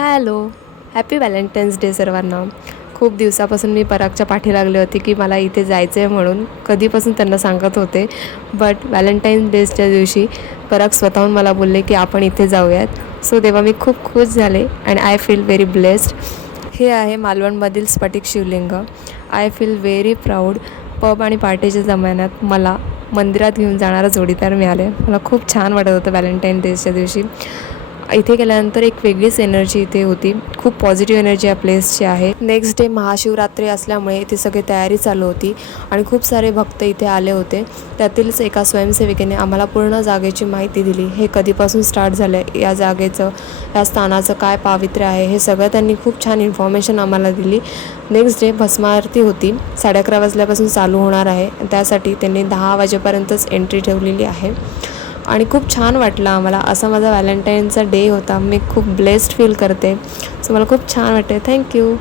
Hello, happy Valentine's day सर्वांना. खूप दिवसापासून मी परागच्या पाठी लागले होते की मला इथे जायचं आहे म्हणून. कधीपासून त्यांना सांगत होते, बट व्हॅलेंटाईन्स डेच्या दिवशी पराग स्वतःहून मला बोलले की आपण इथे जाऊयात. सो तेव्हा मी खूप खुश झाले and I feel very blessed. हे आहे मालवणमधील स्फटिक शिवलिंग. I feel very proud. Pub आणि पार्टीच्या जमान्यात मला मंदिरात घेऊन जाणारा जोडीदार मिळाले. मला खूप छान वाटत होतं व्हॅलेंटाईन डेच्या दिवशी. इथे गेल्यानंतर एक वेगळीच एनर्जी इथे होती. खूप पॉझिटिव्ह एनर्जी या प्लेसची आहे. नेक्स्ट डे महाशिवरात्री असल्यामुळे इथे सगळी तयारी चालू होती आणि खूप सारे भक्त इथे आले होते. त्यातीलच एका स्वयंसेविकेने आम्हाला पूर्ण जागेची माहिती दिली. हे कधीपासून स्टार्ट झालं आहे, या जागेचं, या स्थानाचं काय पावित्र्य आहे, हे सगळं त्यांनी खूप छान इन्फॉर्मेशन आम्हाला दिली. नेक्स्ट डे भस्मारती होती. 11:30 वाजल्यापासून चालू होणार आहे. त्यासाठी त्यांनी 10 वाजेपर्यंतच एंट्री ठेवलेली आहे आणि खूप छान वाटलं आम्हाला. असा माझा व्हॅलेंटाईनचा डे होता. मी खूप ब्लेस्ड फील करते. सो मला खूप छान वाटते. थँक्यू.